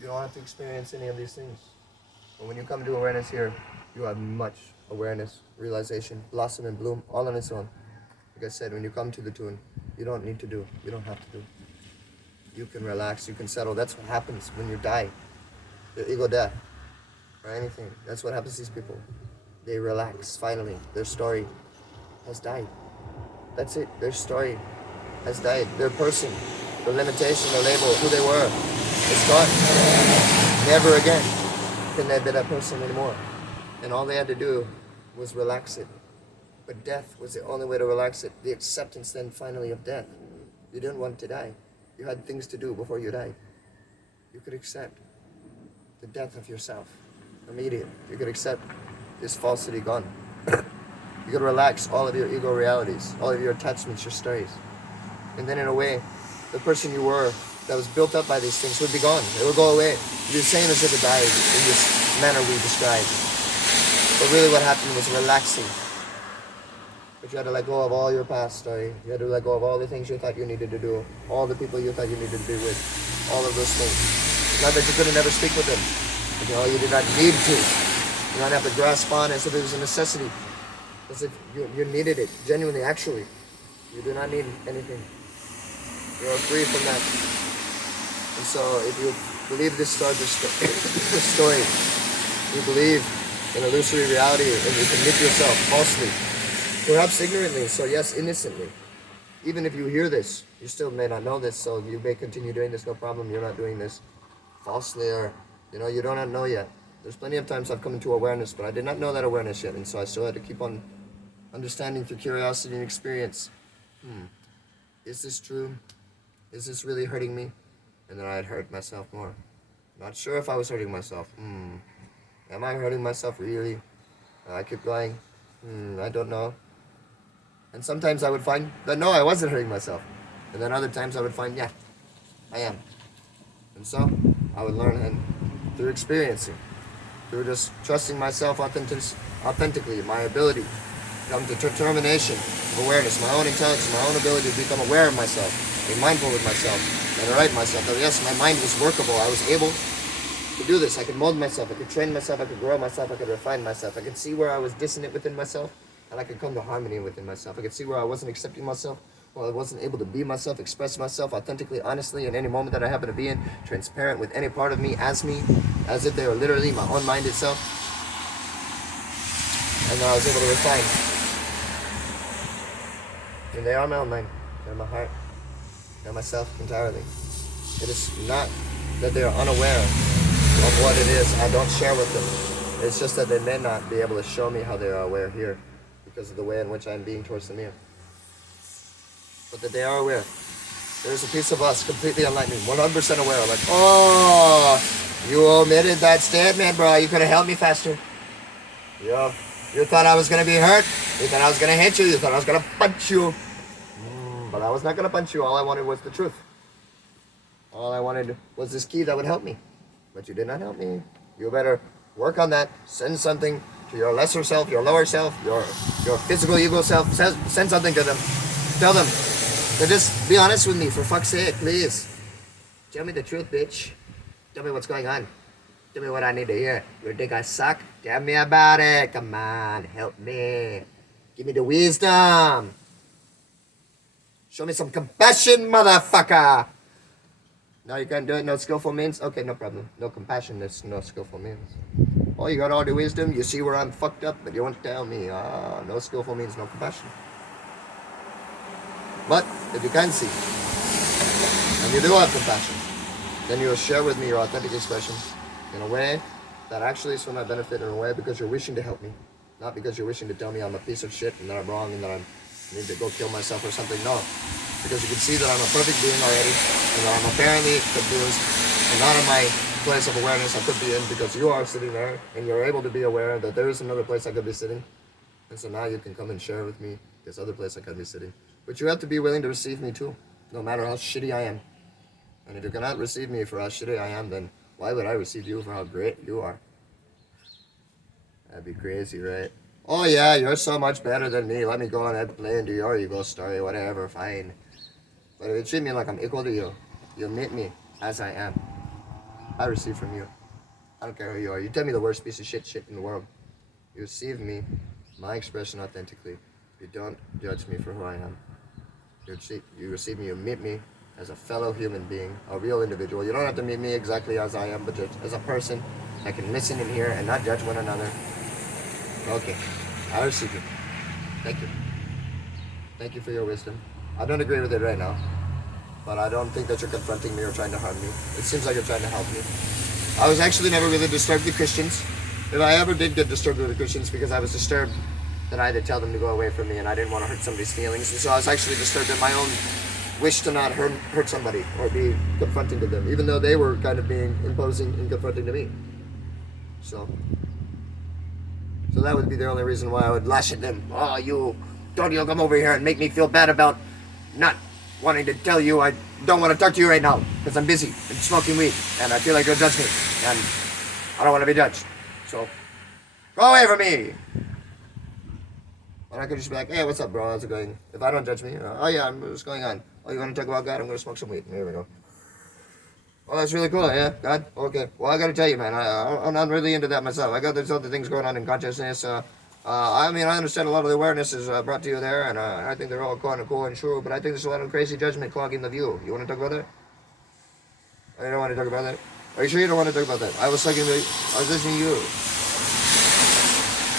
You don't have to experience any of these things. But when you come to awareness here, you have much awareness, realization, blossom and bloom, all on its own. Like I said, when you come to the tune, you don't need to do. You don't have to do. You can relax. You can settle. That's what happens when you die. Your ego death or anything. That's what happens to these people. They relax. Finally, their story has died. That's it. Their story has died. Their person, their limitation, their label, who they were, it's gone. Never again can they be that person anymore. And all they had to do was relax it. But death was the only way to relax it. The acceptance then finally of death. You didn't want to die. You had things to do before you died. You could accept the death of yourself. Immediate. You could accept this falsity gone. You could relax all of your ego realities, all of your attachments, your stories. And then in a way, the person you were that was built up by these things would be gone. It would go away. You'd be the same as if it died in this manner we described. But really what happened was relaxing. But you had to let go of all your past story. You had to let go of all the things you thought you needed to do, all the people you thought you needed to be with, all of those things. Not that you couldn't ever speak with them. But, you did not need to. You don't have to grasp on as if it was a necessity. As if you needed it, genuinely, actually. You do not need anything. You are free from that. And so if you believe this story, you believe in illusory reality and you commit yourself falsely, perhaps ignorantly, so yes, innocently. Even if you hear this, you still may not know this, so you may continue doing this, no problem. You're not doing this falsely or, you don't know yet. There's plenty of times I've come into awareness, but I did not know that awareness yet, and so I still had to keep on understanding through curiosity and experience. Is this true? Is this really hurting me? And then I'd hurt myself more. Not sure if I was hurting myself. Am I hurting myself really? I keep going. I don't know. And sometimes I would find that no, I wasn't hurting myself. And then other times I would find, yeah, I am. And so I would learn, and through experiencing, through just trusting myself authentically, my ability, come to determination, awareness, my own intelligence, my own ability to become aware of myself, be mindful with myself, and right myself. That yes, my mind was workable. I was able to do this. I could mold myself. I could train myself. I could grow myself. I could refine myself. I could see where I was dissonant within myself, and I could come to harmony within myself. I could see where I wasn't accepting myself, where I wasn't able to be myself, express myself authentically, honestly, in any moment that I happen to be in, transparent with any part of me, as if they were literally my own mind itself. And then I was able to refine. And they are my own mind. They're my heart. They're myself entirely. It is not that they are unaware of what it is I don't share with them. It's just that they may not be able to show me how they are aware here because of the way in which I'm being towards them here. But that they are aware. There's a piece of us completely enlightened, 100% aware. Like, oh, you omitted that statement, bro. You could have helped me faster. Yeah. You thought I was going to be hurt. You thought I was going to hit you. You thought I was going to punch you. But I was not going to punch you. All I wanted was the truth. All I wanted was this key that would help me. But you did not help me. You better work on that. Send something to your lesser self, your lower self, your physical ego self. Send something to them. Tell them to just be honest with me, for fuck's sake, please. Tell me the truth, bitch. Tell me what's going on. Tell me what I need to hear. You think I suck? Tell me about it. Come on, help me. Give me the wisdom. Show me some compassion, motherfucker. No, you can't do it. No skillful means. Okay, no problem. No compassion. There's no skillful means. Oh, you got all the wisdom. You see where I'm fucked up, but you won't tell me. No skillful means no compassion. But if you can see, and you do have compassion, then you'll share with me your authentic expression in a way that actually is for my benefit, in a way because you're wishing to help me, not because you're wishing to tell me I'm a piece of shit and that I'm wrong and that I need to go kill myself or something. No, because you can see that I'm a perfect being already, and that I'm apparently confused and not in my place of awareness I could be in, because you are sitting there and you're able to be aware that there is another place I could be sitting. And so now you can come and share with me this other place I could be sitting. But you have to be willing to receive me too, no matter how shitty I am. And if you cannot receive me for how shitty I am, then why would I receive you for how great you are? That'd be crazy, right? Oh yeah, you're so much better than me. Let me go on and play into your ego story, whatever, fine. But if you treat me like I'm equal to you, you meet me as I am. I receive from you. I don't care who you are. You tell me the worst piece of shit in the world. You receive me, my expression authentically. You don't judge me for who I am. You receive me, you meet me as a fellow human being, a real individual. You don't have to meet me exactly as I am, but just as a person that can listen and hear and not judge one another. Okay, I receive you. Thank you. Thank you for your wisdom. I don't agree with it right now, but I don't think that you're confronting me or trying to harm me. It seems like you're trying to help me. I was actually never really disturbed with Christians. If I ever did get disturbed with the Christians, because I was disturbed that I had to tell them to go away from me and I didn't want to hurt somebody's feelings. And so I was actually disturbed at my own wish to not hurt somebody or be confronting to them, even though they were kind of being imposing and confronting to me. So that would be the only reason why I would lash at them. Oh, you come over here and make me feel bad about not wanting to tell you I don't want to talk to you right now because I'm busy and smoking weed and I feel like you'll judge me and I don't want to be judged. So go away from me. And I could just be like, hey, what's up, bro? How's it going? If I don't judge me, oh yeah, what's going on? Oh, you want to talk about God? I'm going to smoke some weed. There we go. Oh, that's really cool, yeah? God? Okay. Well, I got to tell you, man, I'm not really into that myself. I got there's other things going on in consciousness. I mean, I understand a lot of the awareness is brought to you there, and I think they're all kind of cool and true, but I think there's a lot of crazy judgment clogging the view. You want to talk about that? Oh, you don't want to talk about that? Are you sure you don't want to talk about that? I was listening to you.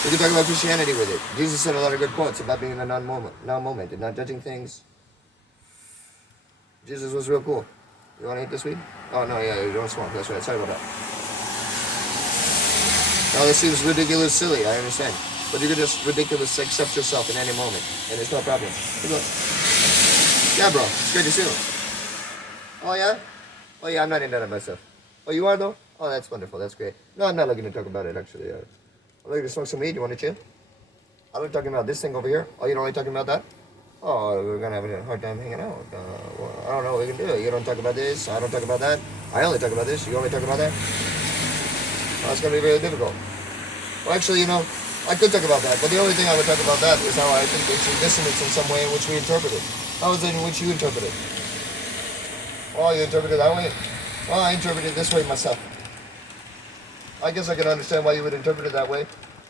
We can talk about Christianity with it. Jesus said a lot of good quotes about being in the now moment and not judging things. Jesus was real cool. You want to eat this weed? Oh, no, yeah, you don't smoke. That's right. Sorry about that. No, this seems ridiculous, silly. I understand. But you could just ridiculous accept yourself in any moment, and there's no problem. Yeah, bro. It's great to see you. Oh, yeah? Oh, yeah, I'm not into that myself. Oh, you are, though? Oh, that's wonderful. That's great. No, I'm not looking to talk about it, actually. I'm looking to smoke some weed. You want to chill? I'm not talking about this thing over here. Oh, you're only talking about that? Oh, we're going to have a hard time hanging out. Well, I don't know what we can do. You don't talk about this. I don't talk about that. I only talk about this. You only talk about that. Well, it's going to be very difficult. Well, actually, I could talk about that, but the only thing I would talk about that is how I think it's in dissonance in some way in which we interpret it. How is it in which you interpret it? Oh, you interpret it that way? Well, I interpret it this way myself. I guess I can understand why you would interpret it that way.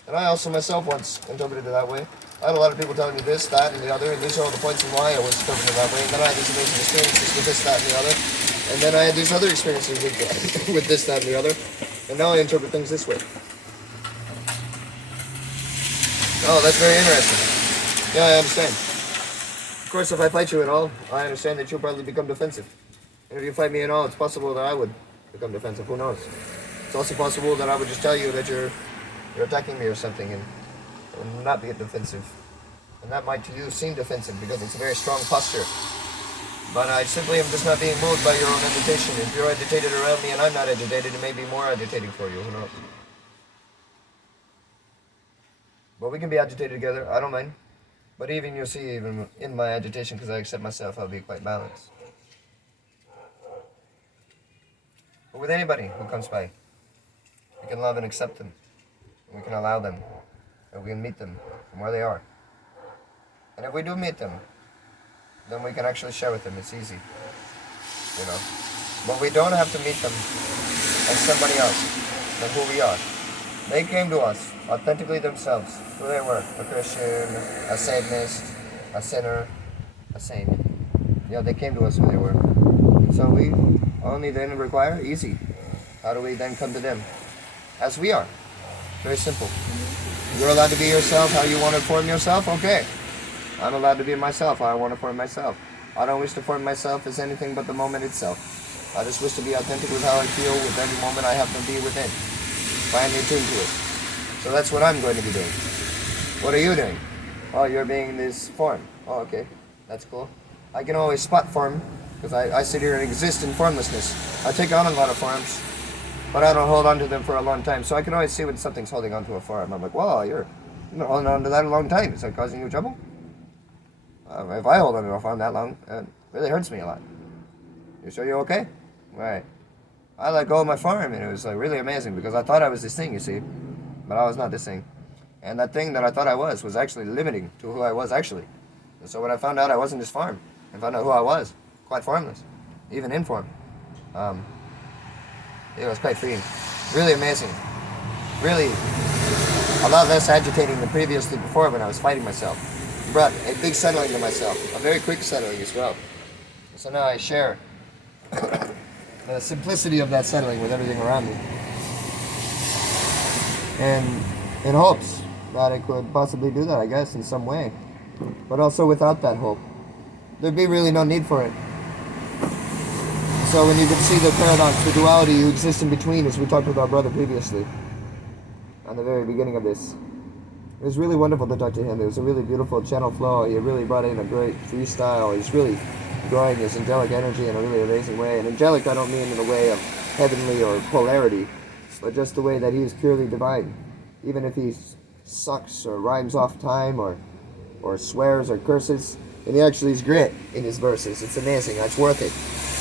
And I also myself once interpreted it that way. I had a lot of people telling me this, that, and the other, and these are all the points in why I was interpreting it that way. And then I had these amazing experiences with this, that, and the other. And then I had these other experiences with this, that, and the other. And now I interpret things this way. Oh, that's very interesting. Yeah, I understand. Of course, if I fight you at all, I understand that you'll probably become defensive. And if you fight me at all, it's possible that I would become defensive. Who knows? It's also possible that I would just tell you that you're attacking me or something and not be defensive. And that might to you seem defensive because it's a very strong posture. But I simply am just not being moved by your own agitation. If you're agitated around me and I'm not agitated, it may be more agitating for you. Who knows? But we can be agitated together. I don't mind. But even you'll see, even in my agitation, because I accept myself, I'll be quite balanced. But with anybody who comes by, we can love and accept them. And we can allow them. And we can meet them from where they are. And if we do meet them, then we can actually share with them. It's easy. But we don't have to meet them as somebody else than who we are. They came to us authentically themselves, who they were. A Christian, a Satanist, a sinner, a saint. They came to us who they were. And so we only then require, easy. How do we then come to them? As we are. Very simple. You're allowed to be yourself how you want to form yourself? Okay. I'm allowed to be myself how I want to form myself. I don't wish to form myself as anything but the moment itself. I just wish to be authentic with how I feel with every moment I happen to be within. Finally tuned to it. So that's what I'm going to be doing. What are you doing? Oh, you're being this form. Oh, okay. That's cool. I can always spot form, because I sit here and exist in formlessness. I take on a lot of forms, but I don't hold on to them for a long time. So I can always see when something's holding on to a form. I'm like, whoa, you're holding on to that a long time. Is that causing you trouble? If I hold on to a form that long, it really hurts me a lot. You sure you're okay? Right. I let go of my form, and it was really amazing, because I thought I was this thing, you see, but I was not this thing. And that thing that I thought I was actually limiting to who I was actually. And so when I found out I wasn't this form, and found out who I was, quite formless, even in form, It was quite freeing. Really amazing. Really a lot less agitating than previously before when I was fighting myself. It brought a big settling to myself, a very quick settling as well. So now I share the simplicity of that settling with everything around me. And in hopes that I could possibly do that, I guess, in some way. But also without that hope, there'd be really no need for it. So when you can see the paradox, the duality you exist in between, as we talked with our brother previously, on the very beginning of this. It was really wonderful to talk to him. It was a really beautiful channel flow. He really brought in a great freestyle. He's really growing his angelic energy in a really amazing way. And angelic I don't mean in the way of heavenly or polarity, but just the way that he is purely divine. Even if he sucks or rhymes off time or swears or curses, and he actually is great in his verses. It's amazing. It's worth it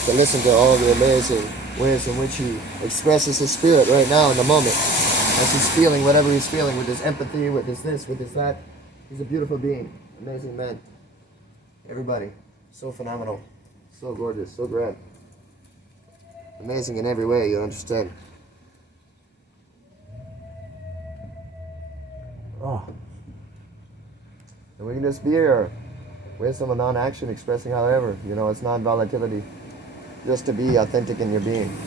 to listen to all the amazing ways in which he expresses his spirit right now in the moment. As he's feeling whatever he's feeling, with his empathy, with his this, with his that. He's a beautiful being. Amazing man. Everybody. So phenomenal. So gorgeous. So grand. Amazing in every way, you understand. Oh. And we can just be here. Wisdom of non-action, expressing however. You know, it's non-volatility. Just to be authentic in your being.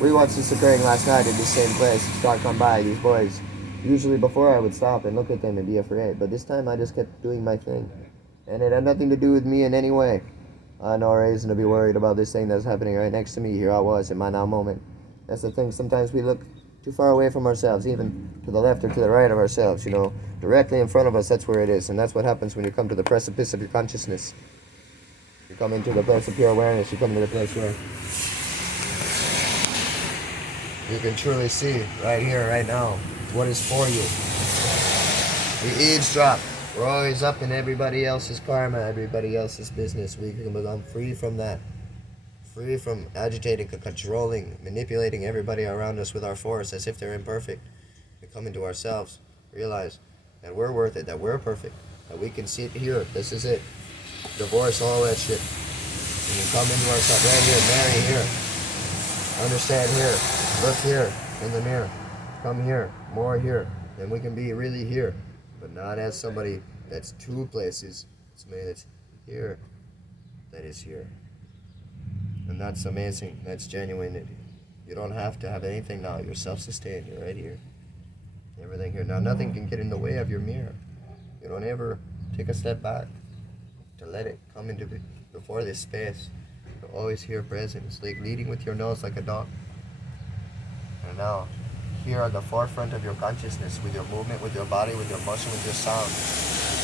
We watched this occurring last night at the same place. Start come by, these boys. Usually before I would stop and look at them and be afraid. But this time I just kept doing my thing. And it had nothing to do with me in any way. I had no reason to be worried about this thing that's happening right next to me. Here I was in my now moment. That's the thing. Sometimes we look too far away from ourselves, even to the left or to the right of ourselves, you know. Directly in front of us, that's where it is. And that's what happens when you come to the precipice of your consciousness. You come into the place of pure awareness. You come to the place where you can truly see right here, right now, what is for you. We eavesdrop. We're always up in everybody else's karma, everybody else's business. We can become free from that. Free from agitating, controlling, manipulating everybody around us with our force as if they're imperfect. We come into ourselves, realize that we're worth it, that we're perfect, that we can see it here. This is it. Divorce all that shit. And we come into ourselves right here, marry here. Understand here. Look here in the mirror. Come here. More here. Then we can be really here. But not as somebody that's two places. Somebody that's here. That is here. And that's amazing. That's genuine. You don't have to have anything now. You're self-sustained. You're right here. Everything here. Now nothing can get in the way of your mirror. You don't ever take a step back to let it come into before this space. You're always here present. It's like leading with your nose like a dog. And now, here at the forefront of your consciousness, with your movement, with your body, with your motion, with your sound.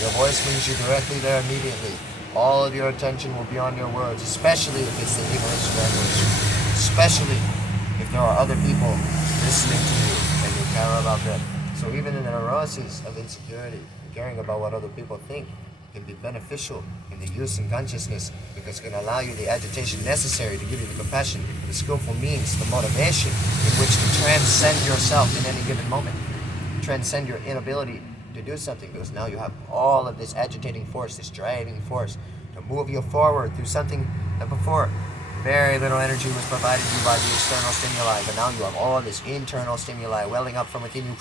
Your voice brings you directly there immediately. All of your attention will be on your words, especially if it's the English language. Especially if there are other people listening to you and you care about them. So even in the neuroses of insecurity, caring about what other people think can be beneficial in the use in consciousness, because it can allow you the agitation necessary to give you the compassion, the skillful means, the motivation in which to transcend yourself in any given moment. Transcend your inability to do something, because now you have all of this agitating force, this driving force to move you forward through something that before very little energy was provided you by the external stimuli, but now you have all this internal stimuli welling up from within you.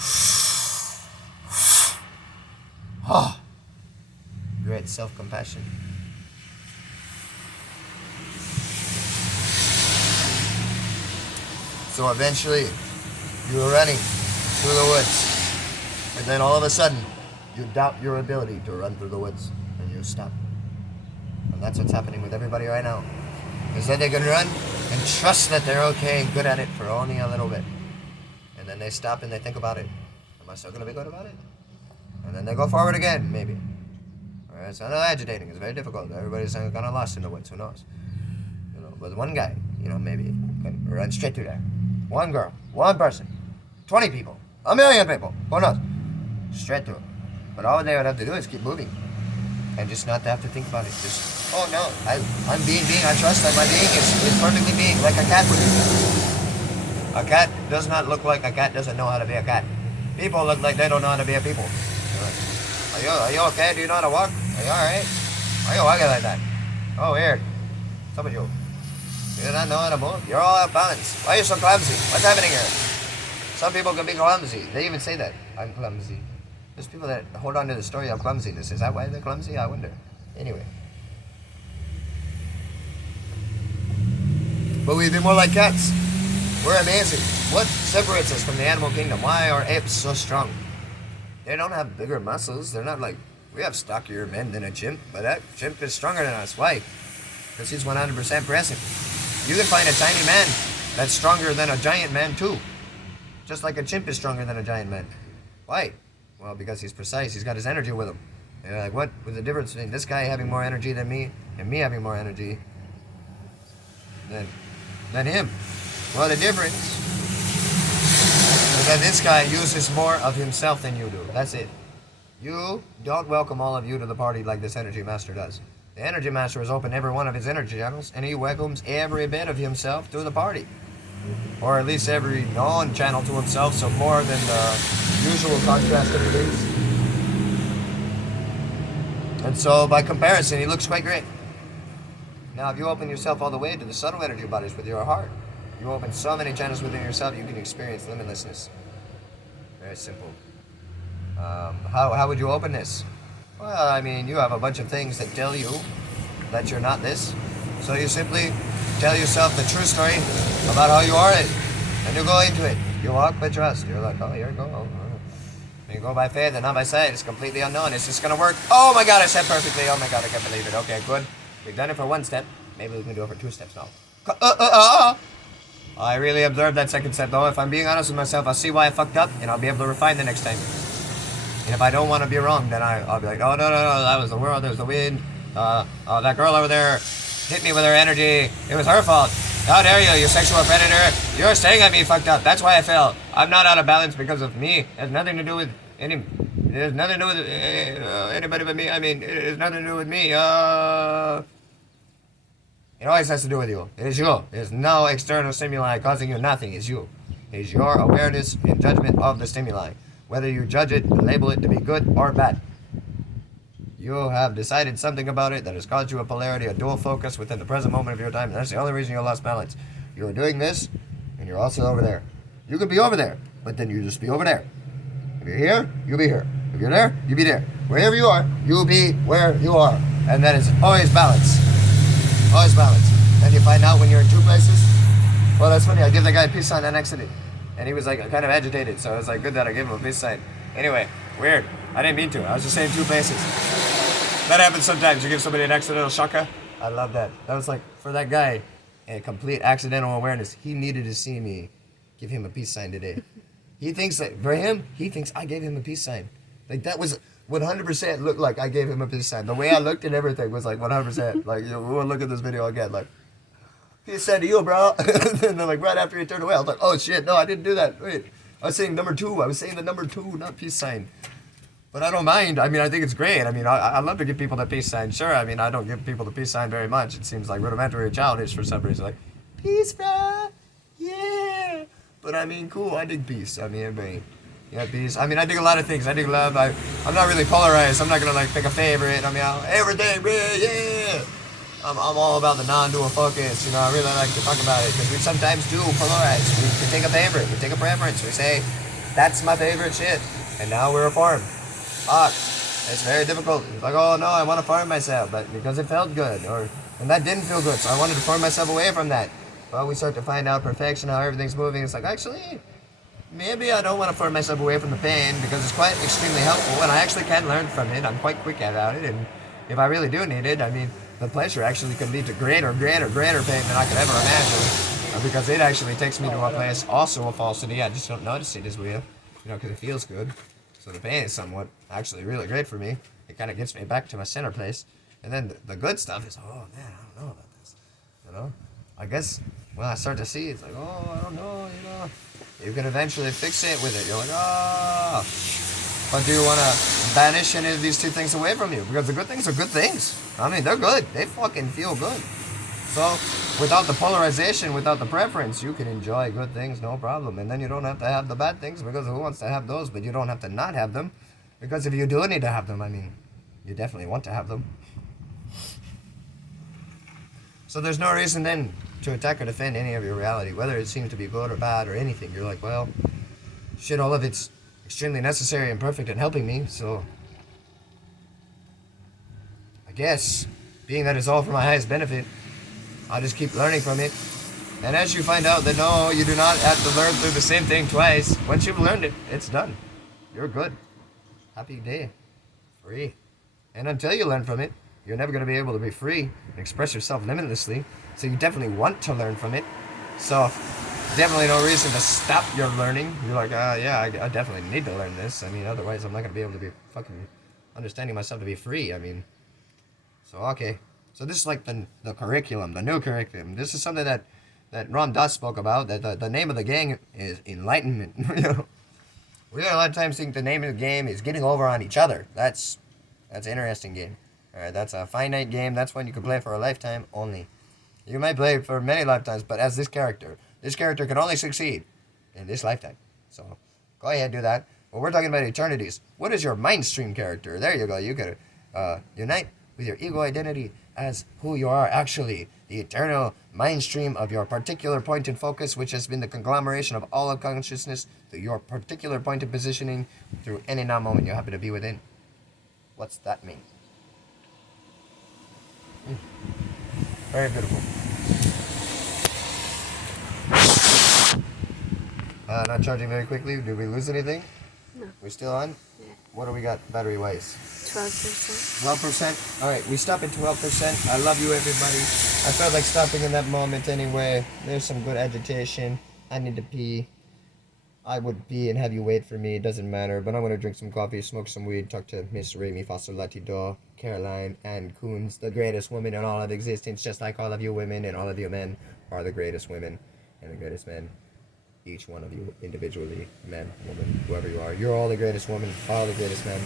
Great self-compassion. So eventually, you were running through the woods, and then all of a sudden, you doubt your ability to run through the woods, and you stop. And that's what's happening with everybody right now. Is that they can run and trust that they're okay and good at it for only a little bit. And then they stop and they think about it. Am I still going to be good about it? And then they go forward again, maybe. Alright, it's not agitating, it's very difficult. Everybody's kind of lost in the woods, who knows? You know, but one guy, maybe can run straight through there. One girl, one person, 20 people, 1,000,000 people, who knows? Straight through. But all they would have to do is keep moving. And just not have to think about it. Just, oh no, I'm being, I trust that my being is perfectly being, like a cat would do. A cat does not look like a cat doesn't know how to be a cat. People look like they don't know how to be a people. Are you okay? Do you know how to walk? Are you alright? Why are you walking like that? Oh, weird. What's up with you? You do not know how to move. You're all out of balance. Why are you so clumsy? What's happening here? Some people can be clumsy. They even say that. I'm clumsy. There's people that hold on to the story of clumsiness. Is that why they're clumsy? I wonder. Anyway. But we'd be more like cats. We're amazing. What separates us from the animal kingdom? Why are apes so strong? They don't have bigger muscles. They're not like... We have stockier men than a chimp, but that chimp is stronger than us. Why? Because he's 100% present. You can find a tiny man that's stronger than a giant man too. Just like a chimp is stronger than a giant man. Why? Well, because he's precise. He's got his energy with him. And you're like, what was the difference between this guy having more energy than me and me having more energy than him? Well, the difference is that this guy uses more of himself than you do. That's it. You don't welcome all of you to the party like this Energy Master does. The Energy Master has opened every one of his energy channels, and he welcomes every bit of himself to the party. Or at least every non-channel to himself, so more than the usual contrast of things. And so, by comparison, he looks quite great. Now, if you open yourself all the way to the subtle energy bodies with your heart, you open so many channels within yourself, you can experience limitlessness. Very simple. How would you open this? Well, I mean, you have a bunch of things that tell you that you're not this. So you simply tell yourself the true story about how you are it. And you go into it. You walk by trust. You're like, oh, here you go. You go by faith and not by sight. It's completely unknown. It's just going to work. Oh my God, I said perfectly. Oh my God, I can't believe it. Okay, good. We've done it for one step. Maybe we can do it for two steps now. I really observed that second step though. If I'm being honest with myself, I'll see why I fucked up and I'll be able to refine the next time. And if I don't want to be wrong, then I'll be like, oh, no, that was the world, there's the wind. That girl over there hit me with her energy. It was her fault. How dare you, you sexual predator. You're staring at me fucked up. That's why I fell. I'm not out of balance because of me. It has nothing to do with anybody but me. I mean, it has nothing to do with me. It always has to do with you. It is you. There's no external stimuli causing you nothing. It's you. It's your awareness and judgment of the stimuli. Whether you judge it, label it to be good or bad. You have decided something about it that has caused you a polarity, a dual focus within the present moment of your time. And that's the only reason you lost balance. You're doing this, and you're also over there. You could be over there, but then you just be over there. If you're here, you'll be here. If you're there, you'll be there. Wherever you are, you'll be where you are. And that is always balance. Always balance. And you find out when you're in two places. Well, that's funny. I gave that guy a peace sign on accident. And he was like kind of agitated, so it was like good that I gave him a peace sign. Anyway, weird. I didn't mean to. I was just saying two places. That happens sometimes. You give somebody an accidental shaka. I love that. That was like, for that guy, a complete accidental awareness. He needed to see me give him a peace sign today. He thinks that, for him, he thinks I gave him a peace sign. Like that was 100% looked like I gave him a peace sign. The way I looked and everything was like 100%. Like, we'll look at this video again, like, he said to you, bro. And then like right after he turned away, I was like, oh shit, no, I didn't do that. Wait, I was saying number 2. I was saying the number 2, not peace sign. But I don't mind. I mean, I think it's great. I mean, I love to give people the peace sign. Sure, I mean, I don't give people the peace sign very much. It seems like rudimentary or childish for some reason. Like, peace, bro. Yeah. But I mean, cool. I dig peace. I mean, everybody. Yeah, peace. I mean, I dig a lot of things. I dig love. I'm not really polarized. I'm not going to like pick a favorite. I mean, everything, yeah. I'm all about the non-dual focus, you know. I really like to talk about it because we sometimes do polarize. We take a favorite, we take a preference, we say, that's my favorite shit, and now we're a farm. Fuck, it's very difficult. It's like, oh no, I want to farm myself, but because it felt good, and that didn't feel good, so I wanted to farm myself away from that. Well, we start to find out perfection, how everything's moving. It's like, actually, maybe I don't want to farm myself away from the pain because it's quite extremely helpful, and I actually can learn from it. I'm quite quick at it, and if I really do need it, I mean, the pleasure actually can lead to greater pain than I could ever imagine. Because it actually takes me to a place also of falsity. I just don't notice it as weird, because it feels good. So the pain is somewhat actually really great for me. It kind of gets me back to my center place. And then the good stuff is, oh man, I don't know about this. I guess when I start to see, it's like, oh, I don't know, You can eventually fixate with it. You're like, oh. But do you want to banish any of these two things away from you? Because the good things are good things. I mean, they're good. They fucking feel good. So, without the polarization, without the preference, you can enjoy good things, no problem. And then you don't have to have the bad things, because who wants to have those? But you don't have to not have them. Because if you do need to have them, I mean, you definitely want to have them. So there's no reason then to attack or defend any of your reality, whether it seems to be good or bad or anything. You're like, well, shit, all of it's extremely necessary and perfect and helping me, so I guess, being that it's all for my highest benefit, I'll just keep learning from it. And as you find out that no, you do not have to learn through the same thing twice, once you've learned it, it's done. You're good. Happy day. Free. And until you learn from it, you're never going to be able to be free and express yourself limitlessly. So you definitely want to learn from it. So definitely no reason to stop your learning. You're like, yeah, I definitely need to learn this. I mean, otherwise I'm not going to be able to be fucking understanding myself to be free. I mean, so okay. So this is like the curriculum, the new curriculum. This is something that Ram Dass spoke about, that the name of the game is enlightenment. You know? We a lot of times think the name of the game is getting over on each other. That's an interesting game. Alright, that's a finite game. That's one you can play for a lifetime only. You might play for many lifetimes, but as this character can only succeed in this lifetime. So go ahead, do that. But we're talking about eternities. What is your mind stream character? There you go. You could unite with your ego identity as who you are actually, the eternal mind stream of your particular point and focus, which has been the conglomeration of all of consciousness through your particular point of positioning through any now moment you happen to be within. What's that mean? Very beautiful. Not charging very quickly. Did we lose anything? No. We're still on? Yeah. What do we got battery wise? 12%. 12%? Alright, we stop at 12%. I love you, everybody. I felt like stopping in that moment anyway. There's some good agitation. I need to pee. I would pee and have you wait for me. It doesn't matter. But I'm going to drink some coffee, smoke some weed, talk to Miss Remy Foster-Latido, Caroline, Ann Coons, the greatest woman in all of existence, just like all of you women and all of you men are the greatest women and the greatest men. Each one of you individually, men, woman, whoever you are. You're all the greatest woman, all the greatest men,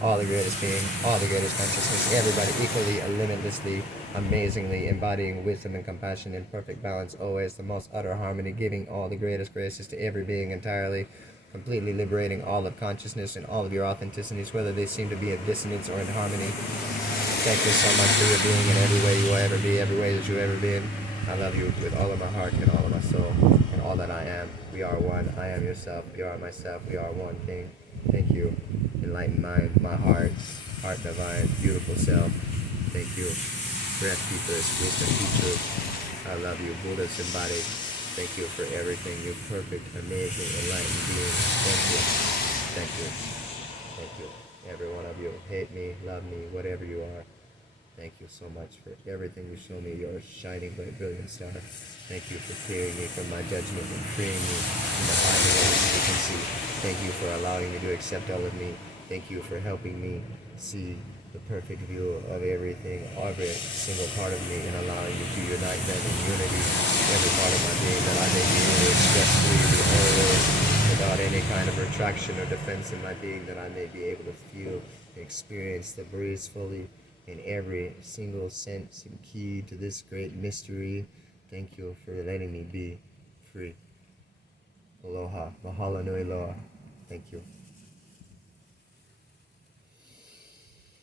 all the greatest being, all the greatest consciousness, everybody equally, limitlessly, amazingly, embodying wisdom and compassion in perfect balance, always the most utter harmony, giving all the greatest graces to every being entirely, completely liberating all of consciousness and all of your authenticities, whether they seem to be in dissonance or in harmony. Thank you so much for your being in every way you will ever be, every way that you've ever been. I love you with all of my heart and all of my soul and all that I am. We are one. I am yourself. You are myself. We are one thing. Thank you. Enlightened mind, my heart divine, beautiful self. Thank you. Breath keepers, wisdom teachers. I love you. Buddha's embodied. Thank you for everything. You perfect, amazing, enlightened being. Thank you. Thank you. Thank you. Every one of you. Hate me, love me, whatever you are. Thank you so much for everything you show me. You're a shining, bright, brilliant star. Thank you for clearing me from my judgment and freeing me from the hiding of insufficiency. Thank you for allowing me to accept all of me. Thank you for helping me see the perfect view of everything, every single part of me, and allowing me to unite them in unity, every part of my being, that I may be able to express freely, always, without any kind of retraction or defense in my being, that I may be able to feel and experience the breeze fully, in every single sense and key to this great mystery. Thank you for letting me be free. Aloha. Mahalo nui loa. Thank you.